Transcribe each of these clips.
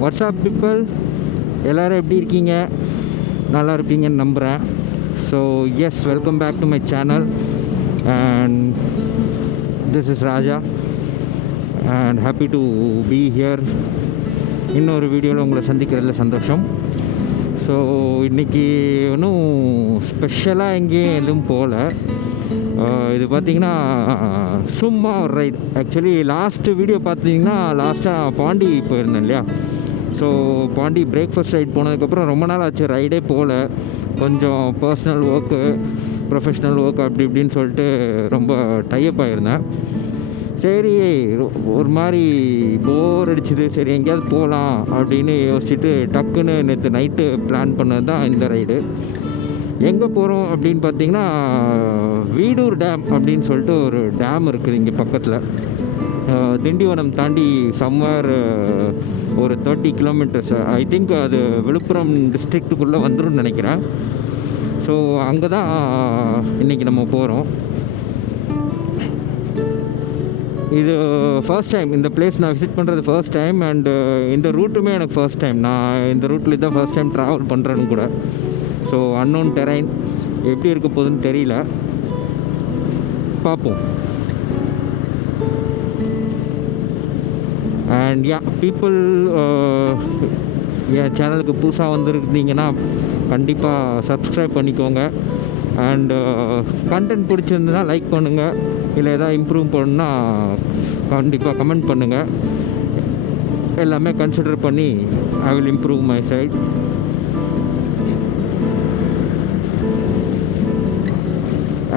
WhatsApp people எல்லோரும் எப்படி இருக்கீங்க? நல்லா இருப்பீங்கன்னு நம்புகிறேன். So yes, welcome back to my channel and this is Raja and happy to be here. இன்னொரு வீடியோவில் உங்களை சந்திக்கிறதுல சந்தோஷம். ஸோ இன்றைக்கி ஒன்றும் ஸ்பெஷலாக எங்கேயும் எதுவும் போகல. இது பார்த்திங்கன்னா சும்மா ஒரு ரைடு. ஆக்சுவலி லாஸ்ட்டு வீடியோ பார்த்தீங்கன்னா லாஸ்ட்டாக பாண்டி போயிருந்தேன் இல்லையா? ஸோ பாண்டி பிரேக்ஃபாஸ்ட் ரைட் போனதுக்கப்புறம் ரொம்ப நாள் ஆச்சு ரைடே போகல. கொஞ்சம் பர்சனல் ஒர்க்கு, ப்ரொஃபஷ்னல் ஒர்க் அப்படி இப்படின்னு சொல்லிட்டு ரொம்ப டைப் ஆகிருந்தேன். சரி, ஒரு மாதிரி போர் அடிச்சுது. சரி, எங்கேயாவது போகலாம் அப்படின்னு யோசிச்சுட்டு டக்குன்னு நேற்று நைட்டு பிளான் பண்ணது தான் இந்த ரைடு. எங்கே போகிறோம் அப்படின்னு பார்த்தீங்கன்னா, வீடூர் டேம் அப்படின்னு சொல்லிட்டு ஒரு டேம் இருக்குது இங்கே பக்கத்தில். திண்டிவனம் தாண்டி சம்வேர் ஒரு 30 கிலோமீட்டர்ஸ். ஐ திங்க் அது விழுப்புரம் டிஸ்ட்ரிக்ட்டுக்குள்ளே வந்துடும் நினைக்கிறேன். ஸோ அங்கே தான் இன்றைக்கி நம்ம போகிறோம். இது ஃபர்ஸ்ட் டைம் இந்த பிளேஸ் நான் விசிட் பண்ணுறது ஃபர்ஸ்ட் டைம். அண்டு இந்த ரூட்டுமே எனக்கு ஃபர்ஸ்ட் டைம். நான் இந்த ரூட்டில் தான் ஃபர்ஸ்ட் டைம் ட்ராவல் பண்ணுறேன்னு கூட. ஸோ அன்னோன் டெரைன் எப்படி இருக்க போகுதுன்னு தெரியல, பார்ப்போம். அண்ட் யா பீப்புள், என் சேனலுக்கு புதுசாக வந்துருந்தீங்கன்னா கண்டிப்பாக சப்ஸ்கிரைப் பண்ணிக்கோங்க. அண்டு கண்டென்ட் பிடிச்சிருந்ததுன்னா லைக் பண்ணுங்கள். இல்லை எதாவது இம்ப்ரூவ் பண்ணணுன்னா கண்டிப்பாக கமெண்ட் பண்ணுங்கள். எல்லாமே கன்சிடர் பண்ணி I will improve my side.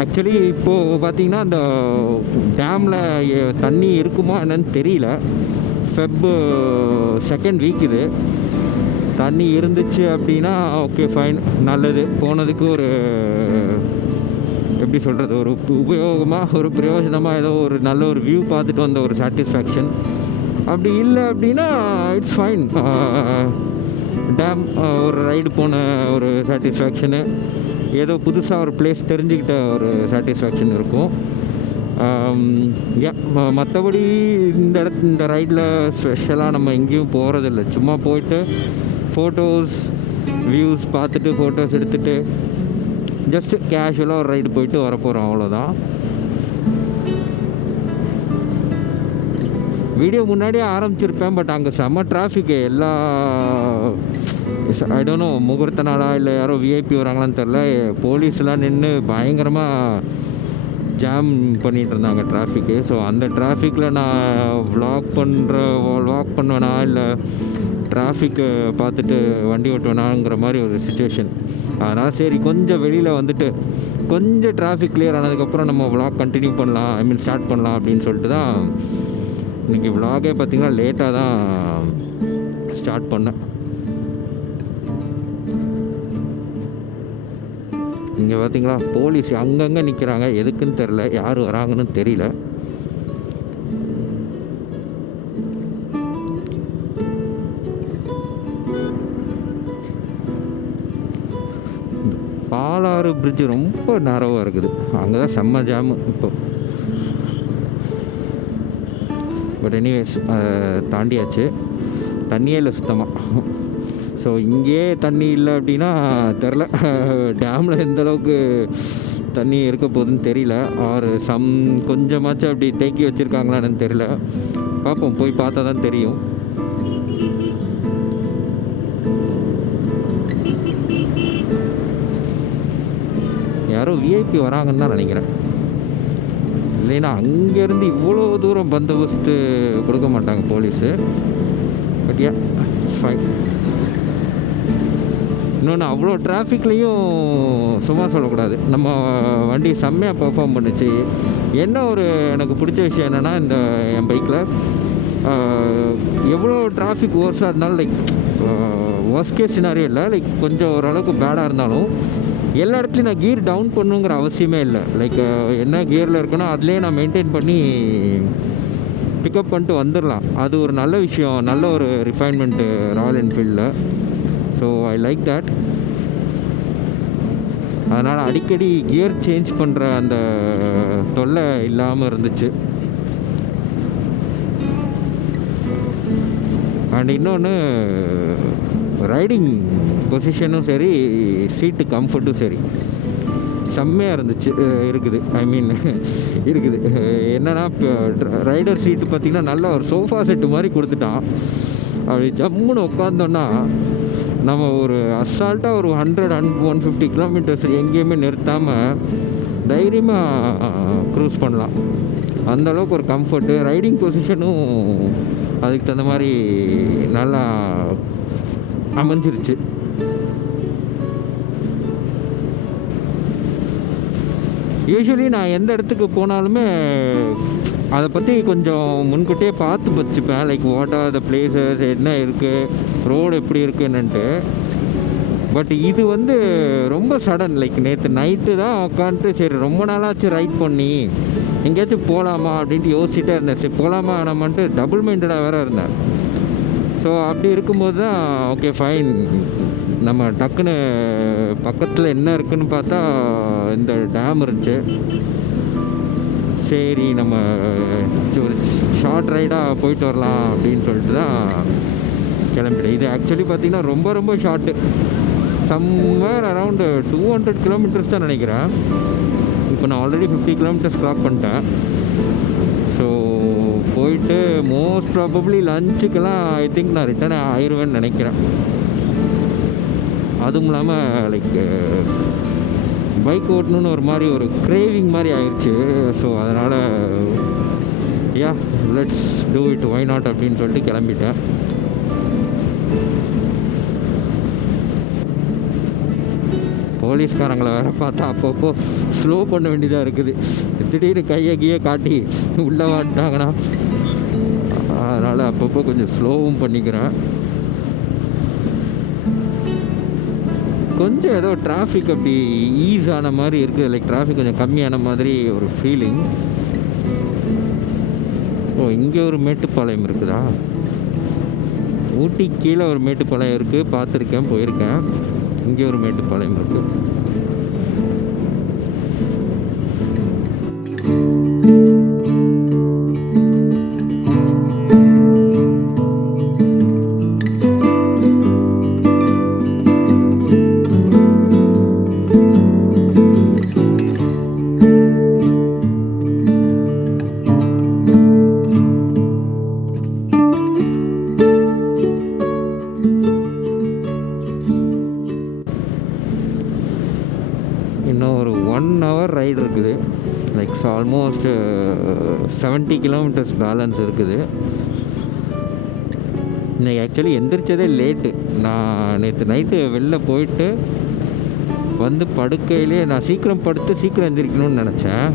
Actually இப்போது பார்த்திங்கன்னா அந்த டேமில் தண்ணி இருக்குமா என்னன்னு தெரியல. ஃபெப் செகண்ட் வீக் இது. தண்ணி இருந்துச்சு அப்படின்னா ஓகே ஃபைன், நல்லது. போனதுக்கு ஒரு எப்படி சொல்கிறது, ஒரு உபயோகமாக, ஒரு பிரயோஜனமாக, ஏதோ ஒரு நல்ல ஒரு வியூ பார்த்துட்டு வந்த ஒரு சாட்டிஸ்ஃபேக்ஷன். அப்படி இல்லை அப்படின்னா இட்ஸ் ஃபைன். டேம் ஒரு ரைடு போன ஒரு சாட்டிஸ்ஃபேக்ஷனு, ஏதோ புதுசாக ஒரு பிளேஸ் தெரிஞ்சுக்கிட்ட ஒரு சாட்டிஸ்ஃபேக்ஷன் இருக்கும். மற்றபடி இந்த ரைடில் ஸ்பெஷலாக நம்ம எங்கேயும் போகிறதில்ல. சும்மா போயிட்டு ஃபோட்டோஸ், வியூஸ் பார்த்துட்டு, ஃபோட்டோஸ் எடுத்துகிட்டு ஜஸ்ட்டு கேஷுவலாக ஒரு ரைடு போயிட்டு வரப்போகிறோம், அவ்வளோதான். வீடியோ முன்னாடியே ஆரம்பிச்சிருப்பேன், பட் அங்கே செம்ம டிராஃபிக்கு. எல்லா ஐ டோன்ட் நோ, முகூர்த்த நாளா இல்லை யாரோ விஐபி வராங்களான்னு தெரில. போலீஸ்லாம் நின்று பயங்கரமாக ஜாம் பண்ணிகிட்டு இருந்தாங்க டிராஃபிக்கு. ஸோ அந்த டிராஃபிக்கில் நான் vlog பண்ணுவேனா இல்லை டிராஃபிக்கு பார்த்துட்டு வண்டி ஓட்டுவேனாங்கிற மாதிரி ஒரு சுச்சுவேஷன். அதனால் சரி, கொஞ்சம் வெளியில் வந்துட்டு கொஞ்சம் டிராஃபிக் கிளியர் ஆனதுக்கப்புறம் நம்ம vlog கண்டினியூ பண்ணலாம், ஐ மீன் ஸ்டார்ட் பண்ணலாம் அப்படின்னு சொல்லிட்டு தான் இன்றைக்கி vlog-ஏ பார்த்திங்கன்னா லேட்டாக தான் ஸ்டார்ட் பண்ணேன். இங்கே பார்த்திங்களா போலீஸ் அங்கங்கே நிற்கிறாங்க, எதுக்குன்னு தெரில, யார் வராங்கன்னு தெரியல. பாலாறு பிரிட்ஜு ரொம்ப நேரவாக இருக்குது, அங்கே தான் செம்ம ஜாமு இப்போ. பட் எனிவேஸ் தாண்டியாச்சு. தண்ணியே இல்லை சுத்தமாக. ஸோ இங்கேயே தண்ணி இல்லை அப்படின்னா தெரில டேமில் எந்தளவுக்கு தண்ணி இருக்க போகுதுன்னு தெரியல. ஆறு கொஞ்சமாச்சும் அப்படி தேக்கி வச்சுருக்காங்களான்னு தெரியல. பார்ப்போம், போய் பார்த்தா தான் தெரியும். யாரோ விஐபி வராங்கன்னு தான் நினைக்கிறேன். இல்லைன்னா அங்கேருந்து இவ்வளோ தூரம் பந்தோபஸ்து கொடுக்க மாட்டாங்க போலீஸு. But yeah fine. இன்னொன்று, அவ்வளோ டிராஃபிக்லேயும் சும்மா சொல்லக்கூடாது. நம்ம வண்டி செம்மையாக பெர்ஃபார்ம் பண்ணுச்சு. என்ன ஒரு எனக்கு பிடிச்ச விஷயம் என்னென்னா, இந்த என் பைக்கில் எவ்வளோ டிராஃபிக் ஓர்ஸாக இருந்தாலும், லைக் ஒர்ஸ்ட் கேஸ் சினாரியோ இல்லை, லைக் கொஞ்சம் ஓரளவுக்கு பேடாக இருந்தாலும் எல்லா இடத்துலையும் நான் கியர் டவுன் பண்ணுங்கிற அவசியமே இல்லை. லைக் என்ன கியரில் இருக்குன்னா அதுலேயே நான் மெயின்டைன் பண்ணி பிக்கப் பண்ணிட்டு வந்துடலாம். அது ஒரு நல்ல விஷயம், நல்ல ஒரு ரிஃபைன்மெண்ட்டு ராயல் என்ஃபீல்டில். So I like that. அதனால் அடிக்கடி கியர் சேஞ்ச் பண்ணுற அந்த தொல்லை இல்லாமல் இருந்துச்சு. அண்ட் இன்னொன்று ரைடிங் பொசிஷனும் சரி, சீட்டு கம்ஃபர்ட்டும் சரி செம்மையாக இருந்துச்சு. இருக்குது, ஐ மீன் இருக்குது. என்னென்னா இப்போ ரைடர் சீட்டு பார்த்திங்கன்னா நல்ல ஒரு சோஃபா செட்டு மாதிரி கொடுத்துட்டான். அப்படி ஜம்முன்னு உட்காந்தோன்னா நம்ம ஒரு அசால்ட்டாக ஒரு 100-150 கிலோமீட்டர்ஸ் எங்கேயுமே நிறுத்தாமல் தைரியமாக க்ரூஸ் பண்ணலாம். அந்தளவுக்கு ஒரு கம்ஃபர்ட்டு, ரைடிங் பொசிஷனும் அதுக்கு தகுந்த மாதிரி நல்லா அமைஞ்சிருச்சு. யூஸ்வலி நான் எந்த இடத்துக்கு போனாலுமே அதை பற்றி கொஞ்சம் முன்கூட்டியே பார்த்து வச்சுப்பேன். Like what are the places, என்ன இருக்குது, ரோடு எப்படி இருக்குன்னுட்டு. பட் இது வந்து ரொம்ப சடன். லைக் நேற்று நைட்டு தான் உட்காந்துட்டு சரி ரொம்ப நாளாச்சு ரைட் பண்ணி எங்கேயாச்சும் போகலாமா அப்படின்ட்டு யோசிச்சுட்டே இருந்தேன். சரி போகலாமா நம்மன்ட்டு டபுள் மைண்டடாக வேறு இருந்தேன். ஸோ அப்படி இருக்கும்போது தான் ஓகே ஃபைன், நம்ம டக்குன்னு பக்கத்தில் என்ன இருக்குதுன்னு பார்த்தா இந்த டேம் இருந்துச்சு. சரி நம்ம ஒரு ஷார்ட் ரைடாக போயிட்டு வரலாம் அப்படின்னு சொல்லிட்டு தான் கிளம்பிட்டேன். இது ஆக்சுவலி பார்த்திங்கன்னா ரொம்ப ரொம்ப ஷார்ட்டு, சம்வேர் அரவுண்டு 200 கிலோமீட்டர்ஸ் தான் நினைக்கிறேன். இப்போ நான் ஆல்ரெடி 50 கிலோமீட்டர்ஸ் கிராஸ் பண்ணிட்டேன். ஸோ போயிட்டு மோஸ்ட் ப்ராபப்ளி லஞ்சுக்கெல்லாம் ஐ திங்க் நான் ரிட்டர்ன் ஆயிடுவேன்னு நினைக்கிறேன். அதுவும் இல்லாமல் லைக் பைக் ஓட்டணுன்னு ஒரு மாதிரி ஒரு கிரேவிங் மாதிரி ஆயிடுச்சு. ஸோ அதனால் yeah let's do it, why not அப்படின்னு சொல்லிட்டு கிளம்பிட்டேன். போலீஸ்காரங்களை வேறு பார்த்தா அப்பப்போ ஸ்லோ பண்ண வேண்டியதாக இருக்குது. திடீர்னு கையை காட்டி உள்ளே வாட்டாங்கன்னா அதனால் அப்பப்போ கொஞ்சம் ஸ்லோவும் பண்ணிக்கிறேன். கொஞ்சம் ஏதோ டிராஃபிக் அப்படி ஈஸ் ஆன மாதிரி இருக்குது. லைக் டிராஃபிக் கொஞ்சம் கம்மியான மாதிரி ஒரு ஃபீலிங். ஓ, இங்கே ஒரு மேட்டுப்பாளையம் இருக்குதா? ஊட்டி கீழே ஒரு மேட்டுப்பாளையம் இருக்குது, பார்த்துருக்கேன், போயிருக்கேன். இங்கே ஒரு மேட்டுப்பாளையம் இருக்குது. இன்னும் ஒரு 1 hour ரைடு இருக்குது. லைக் ஆல்மோஸ்ட் 70 கிலோமீட்டர்ஸ் பேலன்ஸ் இருக்குது. இன்றைக்கி ஆக்சுவலி எந்திரிச்சதே லேட்டு. நான் நேற்று நைட்டு வெளில போயிட்டு வந்து படுக்கையிலே நான் சீக்கிரம் படுத்து சீக்கிரம் எந்திரிக்கணும்னு நினச்சேன்.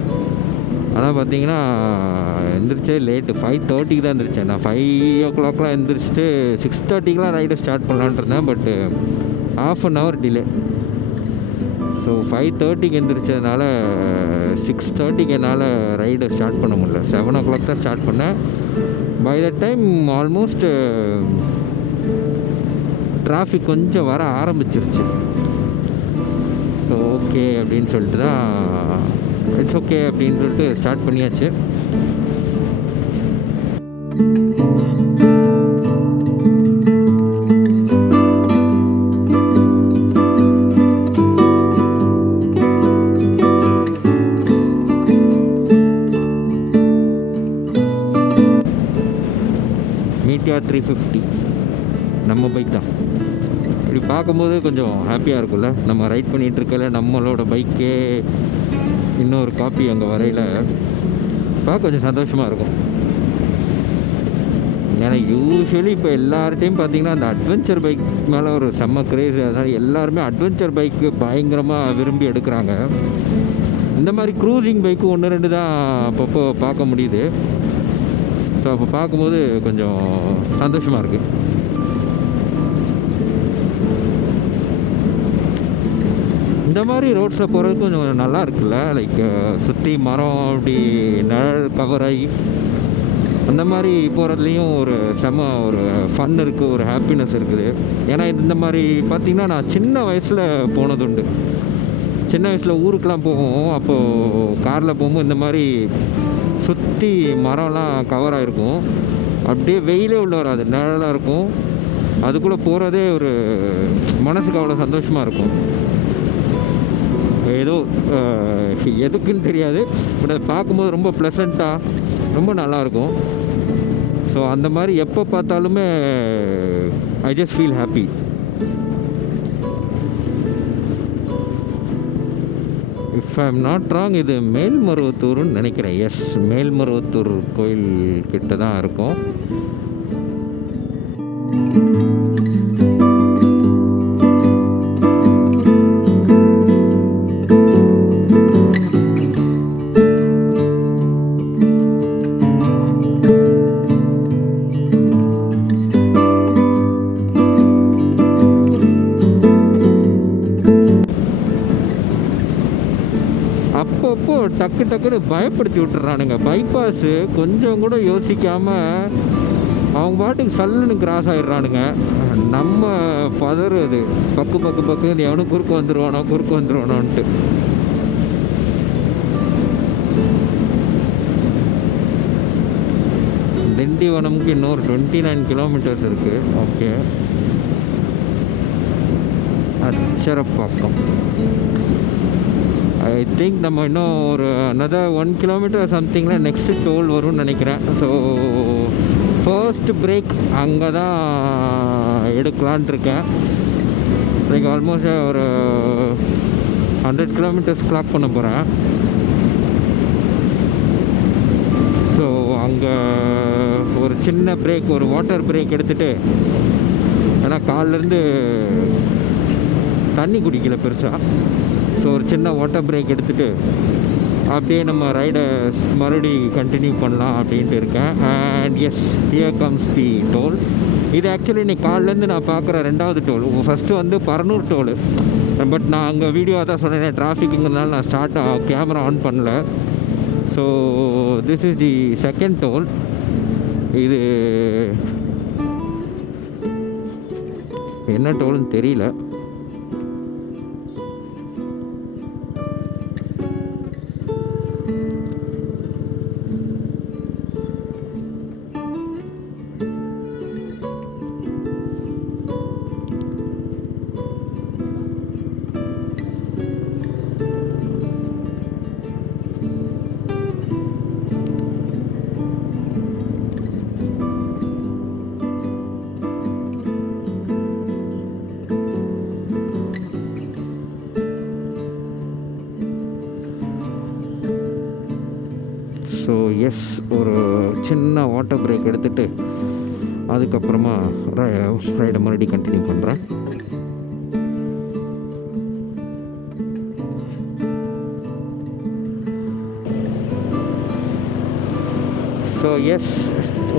ஆனால் பார்த்தீங்கன்னா எந்திரிச்சே லேட்டு. 5:30 தான் எந்திரிச்சேன். நான் 5 o'clock எந்திரிச்சிட்டு 6:30 ரைடு ஸ்டார்ட் பண்ணலான்ட்டு இருந்தேன். பட்டு ½ an hour டிலே. ஸோ 5:30 எந்திரிச்சதுனால 6:30 என்னால் ரைடை ஸ்டார்ட் பண்ண முடியல. 7 o'clock தான் ஸ்டார்ட் பண்ணேன். By the time almost traffic கொஞ்சம் வர ஆரம்பிச்சிருச்சு. ஸோ ஓகே அப்படின்னு சொல்லிட்டு தான் இட்ஸ் ஓகே அப்படின்னு சொல்லிட்டு ஸ்டார்ட் பண்ணியாச்சு. மீட்டியார் 350 நம்ம பைக் தான். இப்படி பார்க்கும்போது கொஞ்சம் ஹாப்பியாக இருக்கும்ல, நம்ம ரைட் பண்ணிகிட்டு இருக்கல நம்மளோட பைக்கே இன்னொரு காப்பி அங்கே வரையில் பார்க்க கொஞ்சம் சந்தோஷமாக இருக்கும். ஏன்னா யூஸ்வலி இப்போ எல்லார்ட்டையும் பார்த்தீங்கன்னா அந்த அட்வென்ச்சர் பைக் மேலே ஒரு செம்ம கிரேஸ். அதனால் எல்லாருமே அட்வென்ச்சர் பைக்கு பயங்கரமாக விரும்பி எடுக்கிறாங்க. இந்த மாதிரி க்ரூசிங் பைக்கு 1-2 தான் அப்பப்போ பார்க்க முடியுது. ஸோ அப்போ பார்க்கும்போது கொஞ்சம் சந்தோஷமாக இருக்குது. இந்த மாதிரி ரோட்ஸில் போகிறது கொஞ்சம் நல்லா இருக்குல்ல. லைக் சுற்றி மரம் அப்படி நிழல் கவர் ஆகி அந்த மாதிரி போகிறதுலேயும் ஒரு செம ஒரு ஃபன் இருக்குது, ஒரு ஹாப்பினஸ் இருக்குது. ஏன்னா இந்த மாதிரி பார்த்திங்கன்னா நான் சின்ன வயசில் போனதுண்டு. சின்ன வயசில் ஊருக்கெலாம் போவோம். அப்போது காரில் போகும்போது இந்த மாதிரி சுற்றி மரம்லாம் கவர் ஆகிருக்கும். அப்படியே வெயிலே உள்ள வராது, நிழலாக இருக்கும். அதுக்குள்ளே போகிறதே ஒரு மனசுக்கு அவ்வளோ சந்தோஷமாக இருக்கும். ஏதோ எதுக்குன்னு தெரியாது, பட் அதை பார்க்கும்போது ரொம்ப ப்ளசண்ட்டாக ரொம்ப நல்லாயிருக்கும். ஸோ அந்த மாதிரி எப்போ பார்த்தாலுமே I just feel happy. If I am not wrong, இது மேல்மருவத்தூர்னு நினைக்கிறேன். எஸ், மேல்மருவத்தூர் கோயில் கிட்ட தான் இருக்கும். அப்பப்போ டக்குன்னு பயப்படுத்தி விட்டுறானுங்க. பைபாஸு கொஞ்சம் கூட யோசிக்காமல் அவங்க பாட்டுக்கு சல்லுன்னு கிராஸ் ஆகிடுறானுங்க. நம்ம பதறுது, பக்கு எவனும் குறுக்க வந்துடுவானோன்ட்டு. திண்டிவனம்க்கு இன்னொரு 29 கிலோமீட்டர்ஸ் இருக்குது. ஓகே, அச்சரப்பாக்கம். ஐ திங்க் நம்ம இன்னும் ஒரு another 1 கிலோமீட்டர் சம்திங்கில் நெக்ஸ்ட்டு டோல் வரும்னு நினைக்கிறேன். ஸோ ஃபர்ஸ்ட் பிரேக் அங்கே தான் எடுக்கலான் இருக்கேன். லைக் ஆல்மோஸ்ட் ஒரு 100 கிலோமீட்டர்ஸ் கிளாக் பண்ண போகிறேன். ஸோ அங்கே ஒரு சின்ன பிரேக், ஒரு வாட்டர் பிரேக் எடுத்துகிட்டு, ஏன்னா காலிலேருந்து தண்ணி குடிக்கல பெருசாக. ஸோ ஒரு சின்ன வாட்டர் பிரேக் எடுத்துகிட்டு அப்படியே நம்ம ரைடை மறுபடி கண்டினியூ பண்ணலாம் அப்படின்ட்டு இருக்கேன். And yes, here comes the toll. இது ஆக்சுவலி இன்னைக்கு காலிலேருந்து நான் பார்க்குற 2வது டோல். ஃபஸ்ட்டு வந்து பரனூர் டோலு, பட் நான் அங்கே வீடியோ தான் சொன்னேன், டிராஃபிக்குங்கிறதுனால நான் கேமரா ஆன் பண்ணல. So this is the second toll. இது என்ன டோல்னு தெரியல. ஸோ எஸ், ஒரு சின்ன வாட்டர் பிரேக் எடுத்துகிட்டு அதுக்கப்புறமா ரைடை மறுபடியும் கண்டினியூ பண்ணுறேன். ஸோ எஸ்,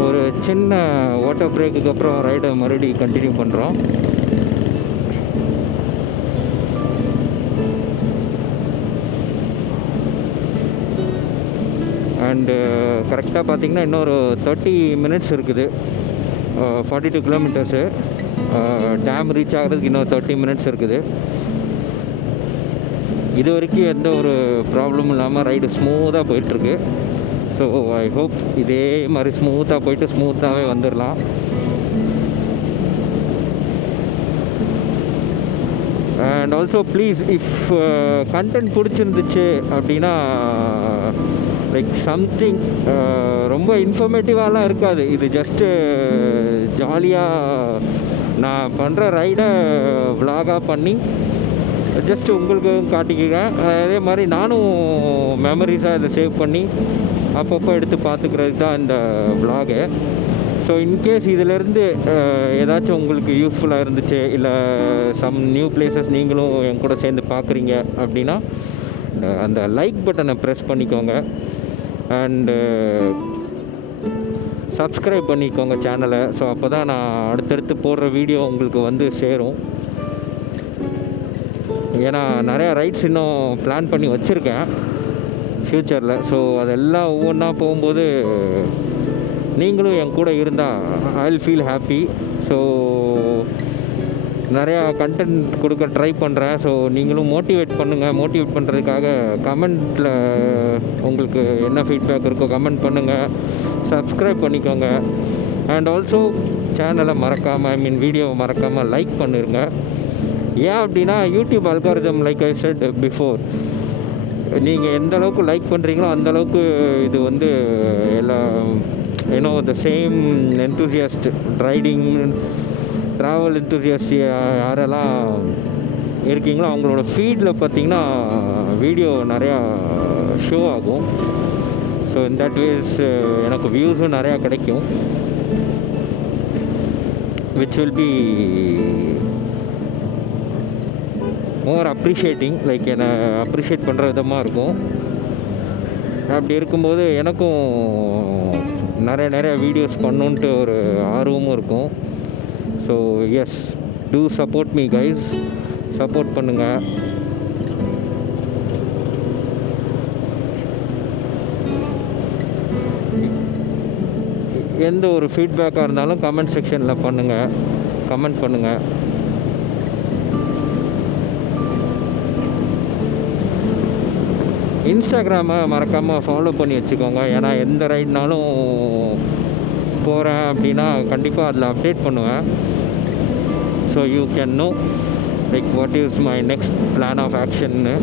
ஒரு சின்ன வாட்டர் பிரேக்குக்கு அப்புறம் ரைடை மறுபடியும் கண்டினியூ பண்ணுறோம். அண்டு கரெக்டாக பார்த்திங்கன்னா இன்னொரு 30 மினிட்ஸ் இருக்குது. 42 கிலோமீட்டர்ஸு. டேம் ரீச் ஆகிறதுக்கு இன்னொரு 30 மினிட்ஸ் இருக்குது. இது வரைக்கும் எந்த ஒரு ப்ராப்ளமும் இல்லாமல் ரைடு ஸ்மூத்தாக போயிட்டுருக்கு. ஸோ ஐ ஹோப் இதே மாதிரி ஸ்மூத்தாக போயிட்டு ஸ்மூத்தாகவே வந்துடலாம். And also please, if content பிடிச்சிருந்துச்சு அப்படின்னா, லைக் சம்திங் ரொம்ப இன்ஃபர்மேட்டிவாலாம் இருக்காது, இது ஜஸ்ட்டு ஜாலியாக நான் பண்ணுற ரைடை விலாகாக பண்ணி ஜஸ்ட்டு உங்களுக்கு காட்டிக்கிறேன். அதே மாதிரி நானும் மெமரிஸாக இதை சேவ் பண்ணி அப்பப்போ எடுத்து பார்த்துக்கிறது தான் இந்த விலாகு. ஸோ இன்கேஸ் இதிலேருந்து ஏதாச்சும் உங்களுக்கு யூஸ்ஃபுல்லாக இருந்துச்சு, இல்லை சம் நியூ பிளேசஸ் நீங்களும் என் கூட சேர்ந்து பார்க்குறீங்க அப்படின்னா அந்த லைக் பட்டனை ப்ரெஸ் பண்ணிக்கோங்க. அண்டு சப்ஸ்கிரைப் பண்ணிக்கோங்க சேனலை. ஸோ அப்போ தான் நான் அடுத்தடுத்து போடுற வீடியோ உங்களுக்கு வந்து சேரும். ஏன்னா நிறையா ரைட்ஸ் இன்னும் பிளான் பண்ணி வச்சுருக்கேன் ஃப்யூச்சரில். ஸோ அதெல்லாம் ஒவ்வொன்றா போகும்போது நீங்களும் என் கூட இருந்தால் I will feel happy. So நிறையா கண்டென்ட் கொடுக்க ட்ரை பண்ணுறேன். ஸோ நீங்களும் மோட்டிவேட் பண்ணுங்கள். மோட்டிவேட் பண்ணுறதுக்காக கமெண்ட்டில் உங்களுக்கு என்ன ஃபீட்பேக் இருக்கோ கமெண்ட் பண்ணுங்கள். சப்ஸ்கிரைப் பண்ணிக்கோங்க. அண்ட் ஆல்சோ சேனலை மறக்காமல் வீடியோவை மறக்காமல் லைக் பண்ணிடுங்க. ஏன் அப்படின்னா YouTube algorithm like I said before, நீங்கள் எந்த அளவுக்கு லைக் பண்ணுறீங்களோ அந்தளவுக்கு இது வந்து எல்லா the same enthusiast riding travel enthusiast யாரெல்லாம் இருக்கீங்களோ அவங்களோட ஃபீல்டில் பார்த்திங்கன்னா வீடியோ நிறையா ஷோ ஆகும். ஸோ இன் தட் வேஸ் எனக்கு வியூஸும் நிறையா கிடைக்கும், which will be more appreciating, like என்னை அப்ரிஷியேட் பண்ணுற விதமாக இருக்கும். அப்படி இருக்கும்போது எனக்கும் நிறைய வீடியோஸ் பண்ணணுன்ட்டு ஒரு ஆர்வமும் இருக்கும். So yes, to support me guys, support பண்ணுங்கள். எந்த ஒரு ஃபீட்பேக்காக இருந்தாலும் கமெண்ட் செக்ஷனில் கமெண்ட் பண்ணுங்கள். இன்ஸ்டாகிராமை மறக்காமல் ஃபாலோ பண்ணி வச்சுக்கோங்க. ஏன்னா எந்த ரைட்னாலும் போகிறேன் அப்படின்னா கண்டிப்பாக அதில் அப்டேட் பண்ணுவேன். So you can know like what is my next plan of ஆக்ஷன்னு.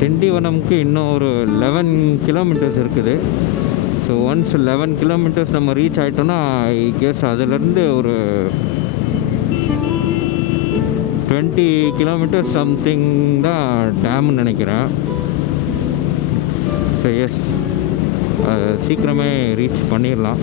திண்டிவனம்க்கு இன்னும் ஒரு 11 கிலோமீட்டர்ஸ் இருக்குது. ஸோ ஒன்ஸ் 11 கிலோமீட்டர்ஸ் நம்ம ரீச் ஆகிட்டோன்னா ஐ கெஸ் அதிலேருந்து ஒரு 20 கிலோமீட்டர்ஸ் சம்திங் தான் டேம்னு நினைக்கிறேன். ஸோ எஸ், சீக்கிரமே ரீச் பண்ணிடலாம்.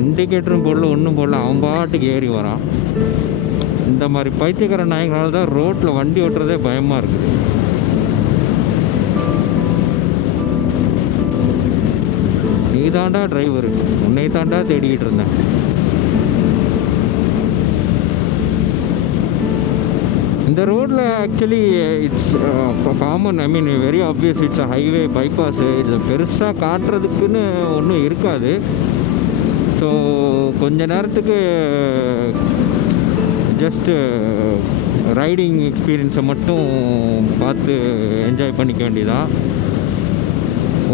இண்டிகேட்டரும் போடல, ஒன்றும் போடல, அவன் பாட்டுக்கு ஏறி வரான். இந்த மாதிரி பைத்தியக்கார நாய்களால் தான் ரோட்டில் வண்டி ஓட்டுறதே பயமாக இருக்குது. நீ தாண்டா டிரைவரு, உன்னை தாண்டா தேடிக்கிட்டு இருந்தேன். இந்த ரோட்டில் actually it's common, I mean very obvious, it's a highway bypass. இதில் பெருசாக காட்டுறதுக்குன்னு ஒன்றும் இருக்காது. ஸோ கொஞ்ச நேரத்துக்கு ஜஸ்ட்டு ரைடிங் எக்ஸ்பீரியன்ஸை மட்டும் பார்த்து என்ஜாய் பண்ணிக்க வேண்டியதான்.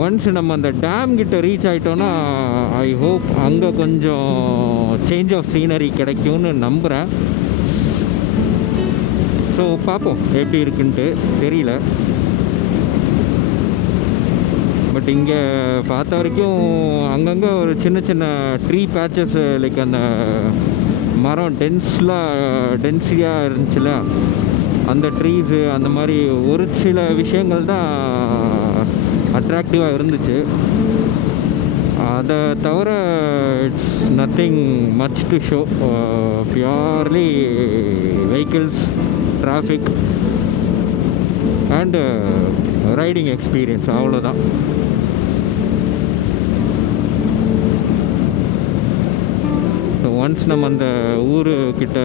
ஒன்ஸ் நம்ம அந்த டேம் கிட்ட ரீச் ஆகிட்டோன்னா ஐ ஹோப் அங்கே கொஞ்சம் சேஞ்ச் ஆஃப் சீனரி கிடைக்கும்னு நம்புகிறேன். ஸோ பார்ப்போம் எப்படி இருக்குன்ட்டு, தெரியல. பட் இங்கே பார்த்த வரைக்கும் அங்கங்கே ஒரு சின்ன சின்ன ட்ரீ பேச்சஸ், லைக் அந்த மரம் டென்சியாக இருந்துச்சுல, அந்த ட்ரீஸு அந்த மாதிரி ஒரு சில விஷயங்கள் தான் அட்ராக்டிவாக இருந்துச்சு. அதை தவிர it's nothing much to show. Purely vehicles, traffic and riding experience, அவ்வளோதான். ஒன்ஸ் நம்ம அந்த ஊருக்கிட்ட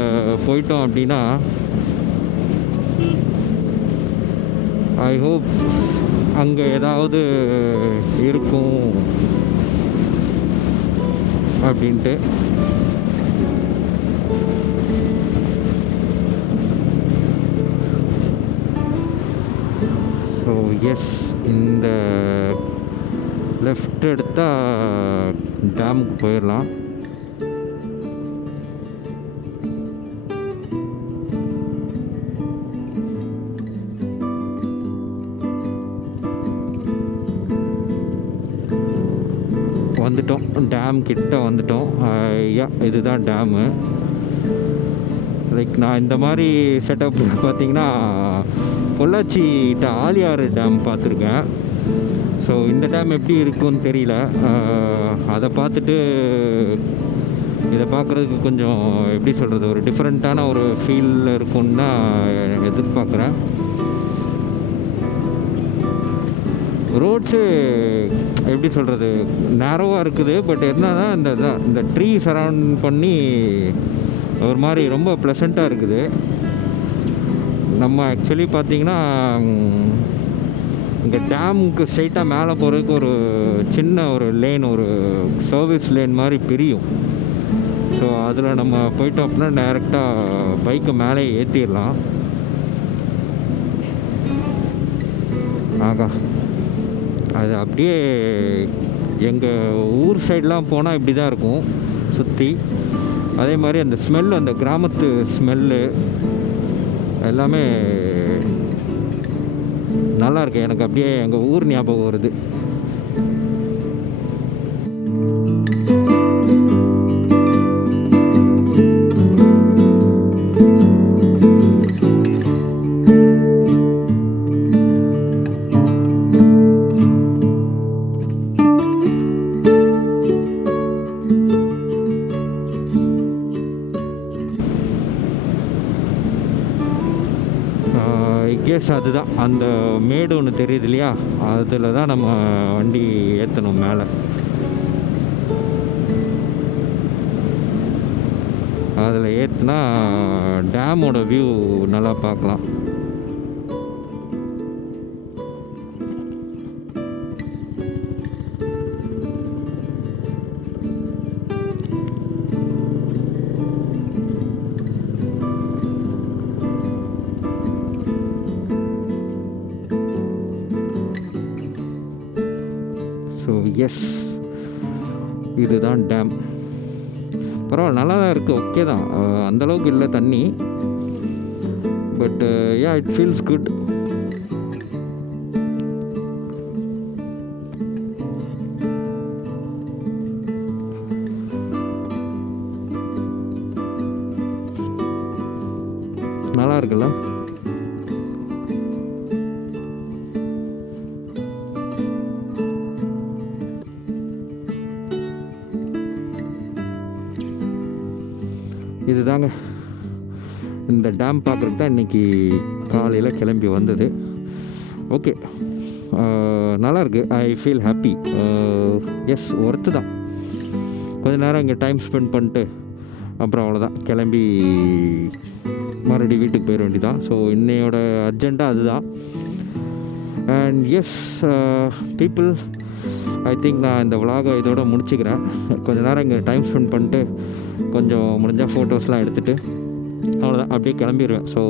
போயிட்டோம் அப்படின்னா ஐ ஹோப் அங்கே ஏதாவது இருக்கும் அப்படின்ட்டு. ஸோ எஸ், இந்த லெஃப்ட் எடுத்தால் டேமுக்கு போயிடலாம். வந்துட்டோம், டேம் கிட்ட வந்துட்டோம். இதுதான் டேமு. லைக் நான் இந்த மாதிரி செட்டப் பார்த்திங்கன்னா பொள்ளாச்சிகிட்ட ஆலியார் டேம் பார்த்துருக்கேன். ஸோ இந்த டேம் எப்படி இருக்குன்னு தெரியல. அதை பார்த்துட்டு இதை பார்க்குறதுக்கு கொஞ்சம் எப்படி சொல்கிறது, ஒரு டிஃப்ரெண்ட்டான ஒரு ஃபீலில் இருக்குன்னு தான் எதிர்பார்க்குறேன். ரோட்ஸு எப்படி சொல்கிறது, நேரோவாக இருக்குது. பட் என்னன்னா இந்த ட்ரீ சரவுண்ட் பண்ணி ஒரு மாதிரி ரொம்ப ப்ளசண்ட்டாக இருக்குது. நம்ம ஆக்சுவலி பார்த்திங்கன்னா இங்கே டேமுக்கு ஸ்ட்ரைட்டாக மேலே போகிறதுக்கு ஒரு சின்ன ஒரு லேன், ஒரு சர்வீஸ் லேன் மாதிரி பிரியும். ஸோ அதில் நம்ம போயிட்டோம் அப்படின்னா டைரெக்டாக பைக்கை மேலே ஏற்றிடலாம். ஆகா, அது அப்படியே எங்கள் ஊர் சைடெலாம் போனால் இப்படி தான் இருக்கும் சுற்றி. அதே மாதிரி அந்த ஸ்மெல், அந்த கிராமத்து ஸ்மெல்லு எல்லாமே நல்லாயிருக்கு. எனக்கு அப்படியே எங்கள் ஊர் ஞாபகம் வருது. கேஸ் அதுதான் அந்த மேடு ஒன்று தெரியுது இல்லையா, அதில் தான் நம்ம வண்டி ஏற்றணும் மேலே. அதில் ஏற்றினா டேமோட வியூ நல்லா பார்க்கலாம். ஸோ எஸ், இதுதான் டேம். பரவாயில்ல, நல்லா தான் இருக்குது, ஓகே தான். அந்தளவுக்கு இல்லை தண்ணி, but yeah it feels good. நல்லா இருக்குல்ல. இதுதாங்க இந்த டேம் பார்க்குறதுக்கு தான் இன்றைக்கி காலையில் கிளம்பி வந்தது. ஓகே, நல்லாயிருக்கு. I feel happy. Yes, worth தான். கொஞ்ச நேரம் இங்கே டைம் ஸ்பெண்ட் பண்ணிட்டு அப்புறம் அவ்வளோதான், கிளம்பி மறுபடியும் வீட்டுக்கு போயிட வேண்டியதான். ஸோ இன்னையோட அர்ஜெண்ட்டாக அதுதான். And yes people, I think நான் இந்த விலாகை இதோட முடிச்சுக்கிறேன். கொஞ்ச நேரம் இங்கே டைம் ஸ்பெண்ட் பண்ணிட்டு கொஞ்சம் முடிஞ்சால் ஃபோட்டோஸ்லாம் எடுத்துகிட்டு அவ்வளோதான், அப்படியே கிளம்பிடுவேன். So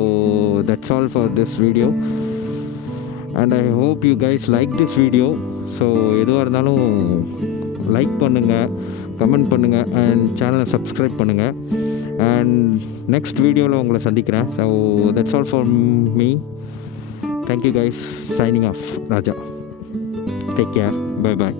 that's all for this video and I hope you guys like this video. So எதுவாக இருந்தாலும் லைக் பண்ணுங்கள், கமெண்ட் பண்ணுங்கள் அண்ட் சேனலை சப்ஸ்கிரைப் பண்ணுங்கள். அண்ட் நெக்ஸ்ட் வீடியோவில் உங்களை சந்திக்கிறேன். So that's all for me. Thank you guys. Signing off, Raja. Take care. Bye bye.